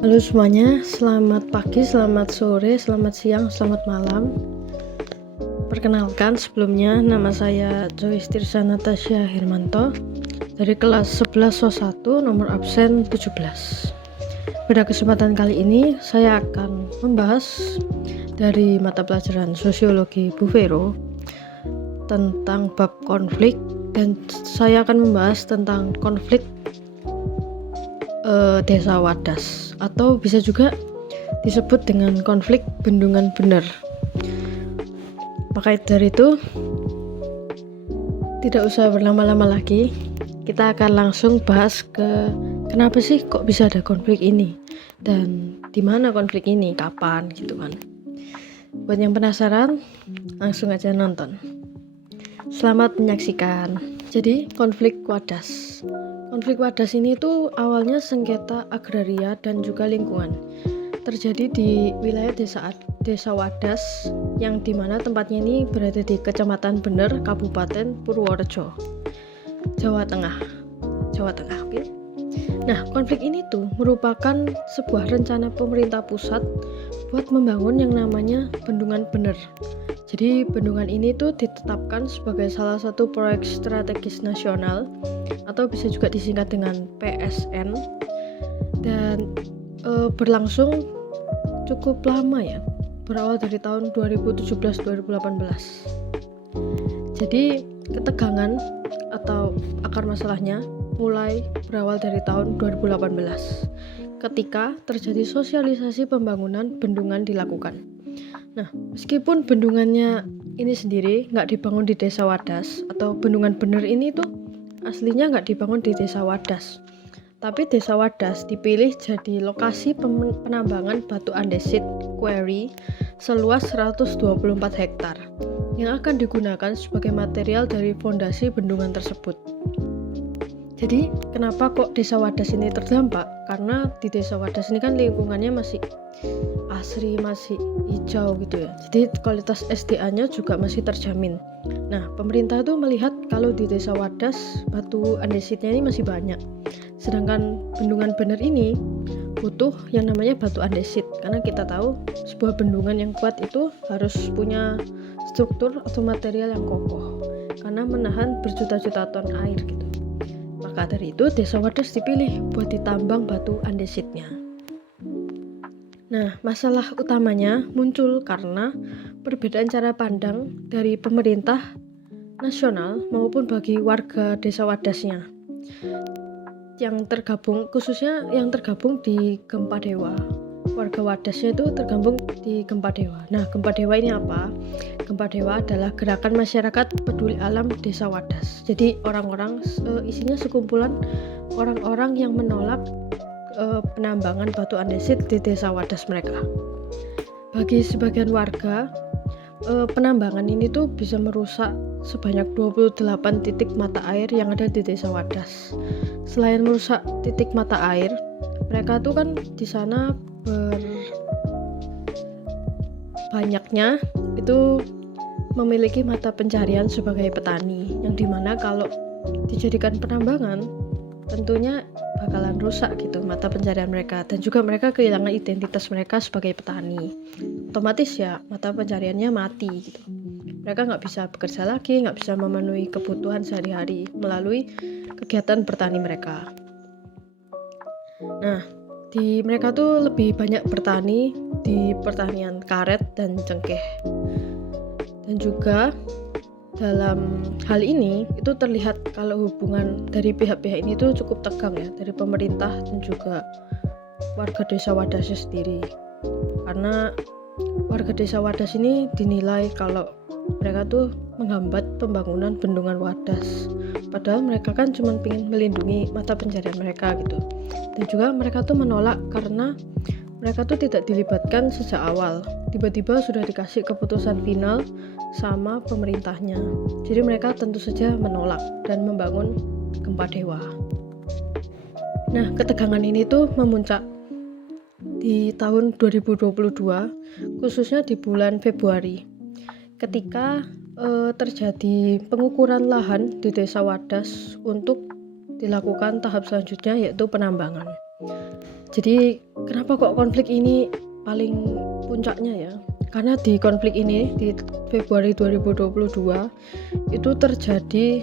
Halo semuanya, selamat pagi, selamat sore, selamat siang, selamat malam. Perkenalkan sebelumnya, nama saya Joyce Tirza Natasha Hermanto dari kelas 11 SO1 nomor absen 17. Pada kesempatan kali ini saya akan membahas dari mata pelajaran Sosiologi Bu Vero tentang bab konflik, dan saya akan membahas tentang konflik Desa Wadas, atau bisa juga disebut dengan konflik Bendungan Bener. Maka dari itu, tidak usah berlama-lama lagi, kita akan langsung bahas ke kenapa sih kok bisa ada konflik ini, dan di mana konflik ini, kapan gitu kan. Buat yang penasaran, langsung aja nonton. Selamat menyaksikan. Jadi, konflik Wadas. Konflik Wadas ini tuh awalnya sengketa agraria dan juga lingkungan. Terjadi di wilayah Desa Wadas, yang dimana tempatnya ini berada di Kecamatan Bener, Kabupaten Purworejo, Jawa Tengah. Oke. Nah, konflik ini tuh merupakan sebuah rencana pemerintah pusat buat membangun yang namanya Bendungan Bener. Jadi bendungan ini tuh ditetapkan sebagai salah satu proyek strategis nasional, atau bisa juga disingkat dengan PSN, dan berlangsung cukup lama ya, berawal dari tahun 2017-2018. Jadi ketegangan atau akar masalahnya mulai berawal dari tahun 2018 ketika terjadi sosialisasi pembangunan bendungan dilakukan. Nah, meskipun bendungannya ini sendiri nggak dibangun di Desa Wadas, atau Bendungan Bener ini tuh aslinya nggak dibangun di Desa Wadas, tapi Desa Wadas dipilih jadi lokasi penambangan batu andesit quarry seluas 124 hektar yang akan digunakan sebagai material dari fondasi bendungan tersebut. Jadi kenapa kok Desa Wadas ini terdampak? Karena di Desa Wadas ini kan lingkungannya masih asri, masih hijau gitu ya. Jadi kualitas SDA-nya juga masih terjamin. Nah, pemerintah tuh melihat kalau di Desa Wadas batu andesitnya ini masih banyak. Sedangkan Bendungan Bener ini butuh yang namanya batu andesit, karena kita tahu sebuah bendungan yang kuat itu harus punya struktur atau material yang kokoh karena menahan berjuta-juta ton air gitu. Maka dari itu Desa Wadas dipilih buat ditambang batu andesitnya. Nah, masalah utamanya muncul karena perbedaan cara pandang dari pemerintah nasional maupun bagi warga Desa Wadasnya yang tergabung, khususnya yang tergabung di Gempadewa. Warga Wadasnya itu tergabung di Gempadewa. Nah, Gempadewa ini apa? Gempadewa adalah gerakan masyarakat peduli alam Desa Wadas. Jadi orang-orang, isinya sekumpulan orang-orang yang menolak penambangan batu andesit di Desa Wadas mereka. Bagi sebagian warga, penambangan ini tuh bisa merusak sebanyak 28 titik mata air yang ada di Desa Wadas. Selain merusak titik mata air, mereka tuh kan di sana banyaknya itu memiliki mata pencarian sebagai petani, yang dimana kalau dijadikan penambangan tentunya bakalan rusak gitu mata pencarian mereka, dan juga mereka kehilangan identitas mereka sebagai petani. Otomatis ya mata pencariannya mati gitu. Mereka nggak bisa bekerja lagi, nggak bisa memenuhi kebutuhan sehari-hari melalui kegiatan bertani mereka. Nah, mereka tuh lebih banyak bertani di pertanian karet dan cengkeh. Dan juga dalam hal ini itu terlihat kalau hubungan dari pihak-pihak ini tuh cukup tegang ya, dari pemerintah dan juga warga Desa Wadas sendiri. Karena warga Desa Wadas ini dinilai kalau mereka tuh menghambat pembangunan bendungan Wadas, padahal mereka kan cuma pengen melindungi mata pencarian mereka gitu. Dan juga mereka tuh menolak karena mereka tuh tidak dilibatkan sejak awal, tiba-tiba sudah dikasih keputusan final sama pemerintahnya. Jadi mereka tentu saja menolak dan membangun Gempadewa. Nah, ketegangan ini tuh memuncak di tahun 2022, khususnya di bulan Februari, ketika terjadi pengukuran lahan di Desa Wadas untuk dilakukan tahap selanjutnya, yaitu penambangan. Jadi Kenapa kok konflik ini paling puncaknya ya? Karena di konflik ini di Februari 2022 itu terjadi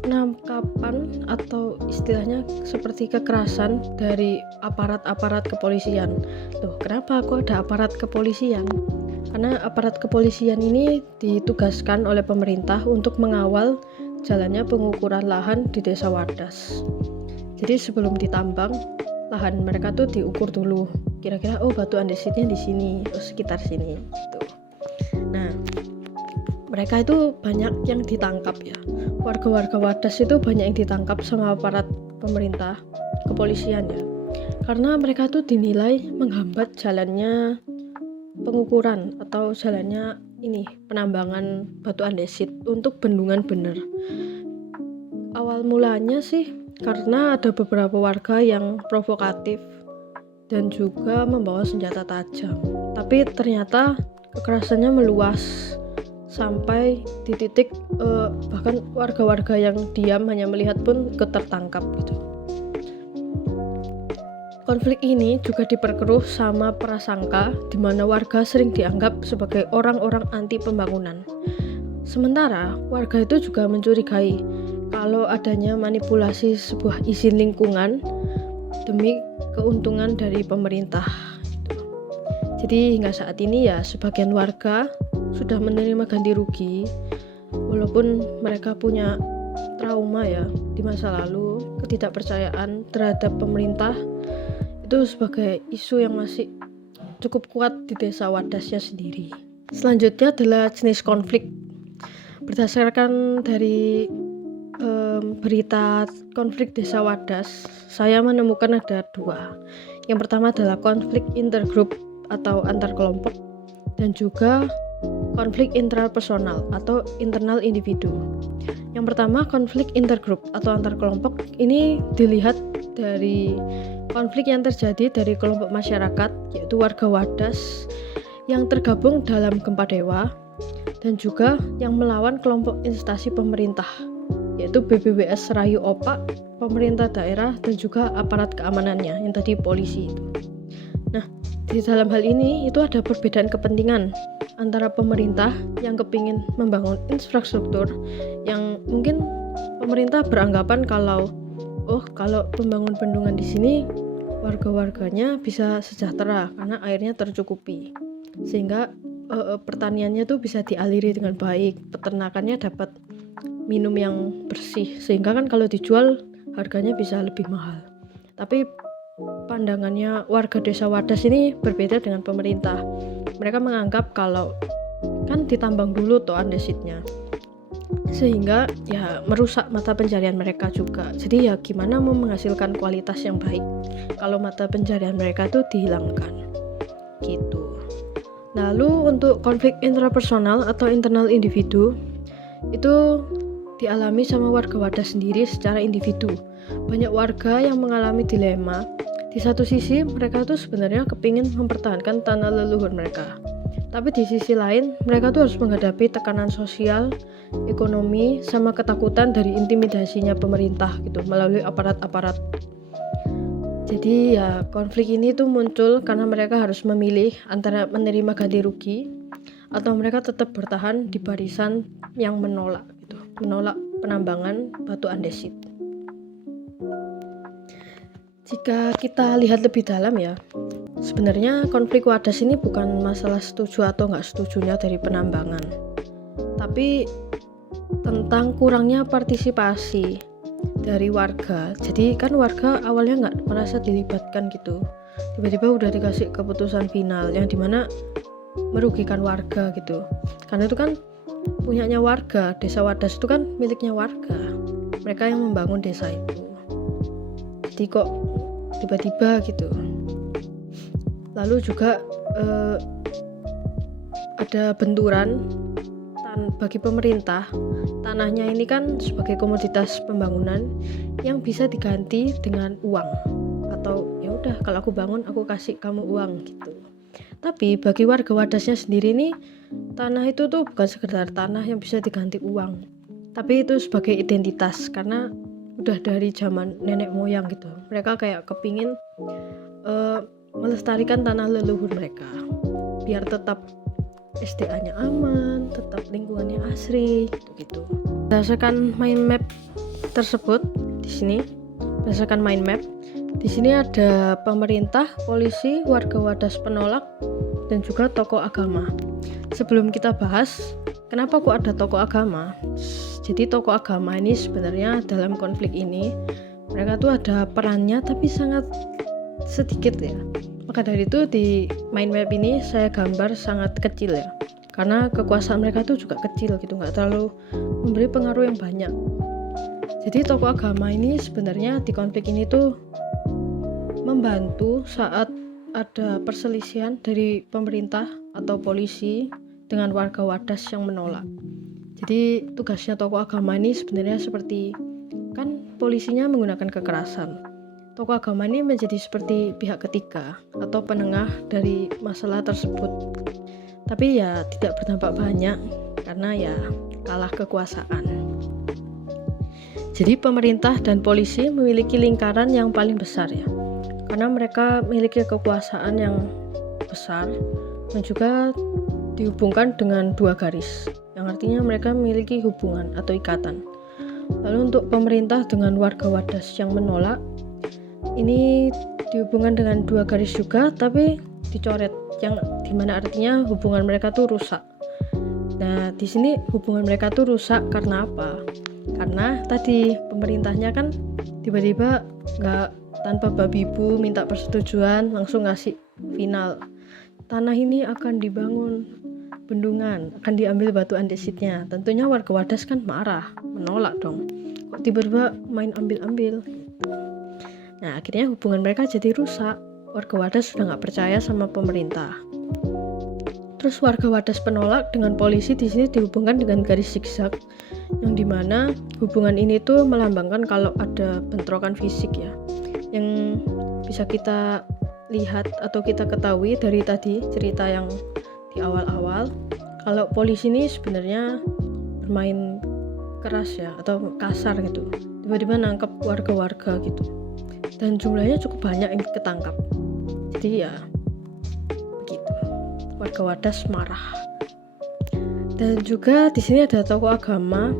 penangkapan atau istilahnya seperti kekerasan dari aparat-aparat kepolisian. Loh, kenapa kok ada aparat kepolisian? Karena aparat kepolisian ini ditugaskan oleh pemerintah untuk mengawal jalannya pengukuran lahan di Desa Wadas. Jadi sebelum ditambang, lahan mereka tuh diukur dulu. Kira-kira batu andesitnya di sini, sekitar sini gitu. Nah, mereka itu banyak yang ditangkap ya. Warga-warga Wadas itu banyak yang ditangkap sama aparat pemerintah, kepolisian ya. Karena mereka tuh dinilai menghambat jalannya pengukuran atau jalannya penambangan batu andesit untuk bendungan bener. Awal mulanya sih karena ada beberapa warga yang provokatif dan juga membawa senjata tajam. Tapi ternyata kekerasannya meluas sampai di titik bahkan warga-warga yang diam hanya melihat pun ikut tertangkap gitu. Konflik ini juga diperkeruh sama prasangka di mana warga sering dianggap sebagai orang-orang anti pembangunan. Sementara warga itu juga mencurigai kalau adanya manipulasi sebuah izin lingkungan demi keuntungan dari pemerintah. Jadi hingga saat ini ya sebagian warga sudah menerima ganti rugi walaupun mereka punya trauma ya di masa lalu, ketidakpercayaan terhadap pemerintah itu sebagai isu yang masih cukup kuat di Desa Wadasnya sendiri. Selanjutnya adalah jenis konflik. Berdasarkan dari berita konflik Desa Wadas, saya menemukan ada 2. Yang pertama adalah konflik intergroup atau antar kelompok, dan juga konflik intrapersonal atau internal individu. Yang pertama, konflik intergroup atau antar kelompok ini dilihat dari konflik yang terjadi dari kelompok masyarakat, yaitu warga Wadas yang tergabung dalam Gempa Dewa, dan juga yang melawan kelompok instansi pemerintah, yaitu BBWS Rayu Opak, pemerintah daerah, dan juga aparat keamanannya yang tadi polisi itu. Nah, di dalam hal ini itu ada perbedaan kepentingan antara pemerintah yang kepingin membangun infrastruktur yang mungkin pemerintah beranggapan kalau pembangun bendungan di sini warga-warganya bisa sejahtera karena airnya tercukupi, sehingga pertaniannya tuh bisa dialiri dengan baik, peternakannya dapat minum yang bersih, sehingga kan kalau dijual harganya bisa lebih mahal. Tapi pandangannya warga Desa Wadas ini berbeda dengan pemerintah. Mereka menganggap kalau kan ditambang dulu tuh andesitnya, sehingga ya merusak mata pencarian mereka juga. Jadi ya gimana mau menghasilkan kualitas yang baik kalau mata pencarian mereka tuh dihilangkan gitu. Lalu untuk konflik intrapersonal atau internal individu itu dialami sama warga Wadas sendiri secara individu. Banyak warga yang mengalami dilema. Di satu sisi mereka tuh sebenarnya kepingin mempertahankan tanah leluhur mereka, tapi di sisi lain mereka tuh harus menghadapi tekanan sosial, ekonomi, sama ketakutan dari intimidasinya pemerintah gitu melalui aparat-aparat. Jadi ya konflik ini tuh muncul karena mereka harus memilih antara menerima ganti rugi atau mereka tetap bertahan di barisan yang menolak penambangan batu andesit. Jika kita lihat lebih dalam ya, sebenarnya konflik Wadas ini bukan masalah setuju atau nggak setujunya dari penambangan, tapi tentang kurangnya partisipasi dari warga. Jadi kan warga awalnya nggak merasa dilibatkan gitu, tiba-tiba udah dikasih keputusan final yang dimana merugikan warga gitu. Karena itu kan punyanya warga, Desa Wadas itu kan miliknya warga, mereka yang membangun desa itu. Jadi kok tiba-tiba gitu. Lalu juga ada benturan bagi pemerintah. Tanahnya ini kan sebagai komoditas pembangunan yang bisa diganti dengan uang, atau ya udah kalau aku bangun aku kasih kamu uang gitu. Tapi bagi warga Wadasnya sendiri nih, tanah itu tuh bukan sekedar tanah yang bisa diganti uang, tapi itu sebagai identitas, karena udah dari zaman nenek moyang gitu. Mereka kayak kepingin melestarikan tanah leluhur mereka biar tetap SDA-nya aman, tetap lingkungannya asri, gitu. Berdasarkan mind map tersebut di sini, berdasarkan mind map di sini ada pemerintah, polisi, warga Wadas penolak, dan juga tokoh agama. Sebelum kita bahas, kenapa kok ada tokoh agama? Jadi tokoh agama ini sebenarnya dalam konflik ini mereka tuh ada perannya tapi sangat sedikit ya. Maka dari itu di mind map ini saya gambar sangat kecil ya, karena kekuasaan mereka tuh juga kecil gitu, nggak terlalu memberi pengaruh yang banyak. Jadi tokoh agama ini sebenarnya di konflik ini tuh membantu saat ada perselisihan dari pemerintah atau polisi dengan warga Wadas yang menolak. Jadi tugasnya tokoh agama ini sebenarnya seperti, kan polisinya menggunakan kekerasan, tokoh agama ini menjadi seperti pihak ketiga atau penengah dari masalah tersebut. Tapi ya tidak berdampak banyak karena ya kalah kekuasaan. Jadi pemerintah dan polisi memiliki lingkaran yang paling besar ya, karena mereka memiliki kekuasaan yang besar dan juga dihubungkan dengan dua garis, yang artinya mereka memiliki hubungan atau ikatan. Lalu untuk pemerintah dengan warga Wadas yang menolak, ini dihubungkan dengan dua garis juga, tapi dicoret, yang dimana artinya hubungan mereka tuh rusak. Nah di sini hubungan mereka tuh rusak karena apa? Karena tadi pemerintahnya kan tiba-tiba nggak, tanpa babi bu minta persetujuan langsung ngasih final, tanah ini akan dibangun bendungan, akan diambil batu andesitnya. Tentunya warga Wadas kan marah, menolak dong, kok tiba-tiba main ambil-ambil. Nah akhirnya hubungan mereka jadi rusak, warga Wadas sudah nggak percaya sama pemerintah. Terus warga Wadas penolak dengan polisi di sini dihubungkan dengan garis zigzag, yang dimana hubungan ini tuh melambangkan kalau ada bentrokan fisik ya, yang bisa kita lihat atau kita ketahui dari tadi cerita yang di awal-awal, kalau polisi ini sebenarnya bermain keras ya atau kasar gitu, tiba-tiba nangkep warga-warga gitu, dan jumlahnya cukup banyak yang ketangkap. Jadi ya begitu, warga Wadas marah. Dan juga di sini ada tokoh agama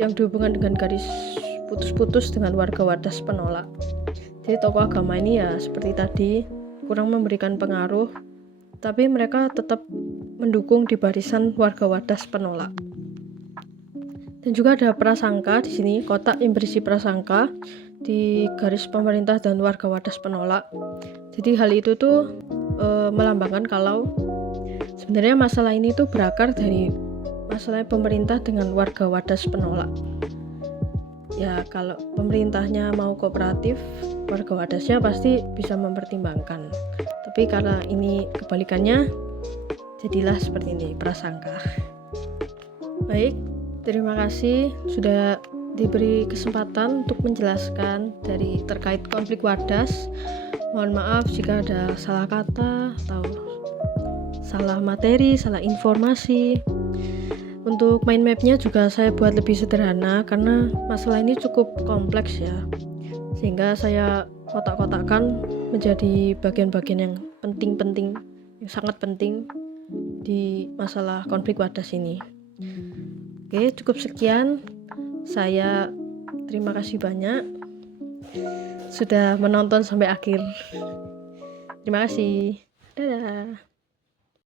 yang dihubungkan dengan garis putus-putus dengan warga Wadas penolak. Jadi tokoh agama ini ya seperti tadi kurang memberikan pengaruh, tapi mereka tetap mendukung di barisan warga Wadas penolak. Dan juga ada prasangka di sini, kotak yang berisi prasangka di garis pemerintah dan warga Wadas penolak. Jadi hal itu tuh melambangkan kalau sebenarnya masalah ini tuh berakar dari masalah pemerintah dengan warga Wadas penolak. Ya kalau pemerintahnya mau kooperatif, warga Wadasnya pasti bisa mempertimbangkan. Tapi karena ini kebalikannya, jadilah seperti ini, prasangka. Baik, terima kasih sudah diberi kesempatan untuk menjelaskan dari terkait konflik Wadas. Mohon maaf jika ada salah kata atau salah materi, salah informasi. Untuk mind mapnya juga saya buat lebih sederhana karena masalah ini cukup kompleks ya, sehingga saya kotak-kotakkan menjadi bagian-bagian yang penting-penting, yang sangat penting di masalah konflik Wadas ini. Oke, cukup sekian. Saya terima kasih banyak sudah menonton sampai akhir. Terima kasih. Dadah.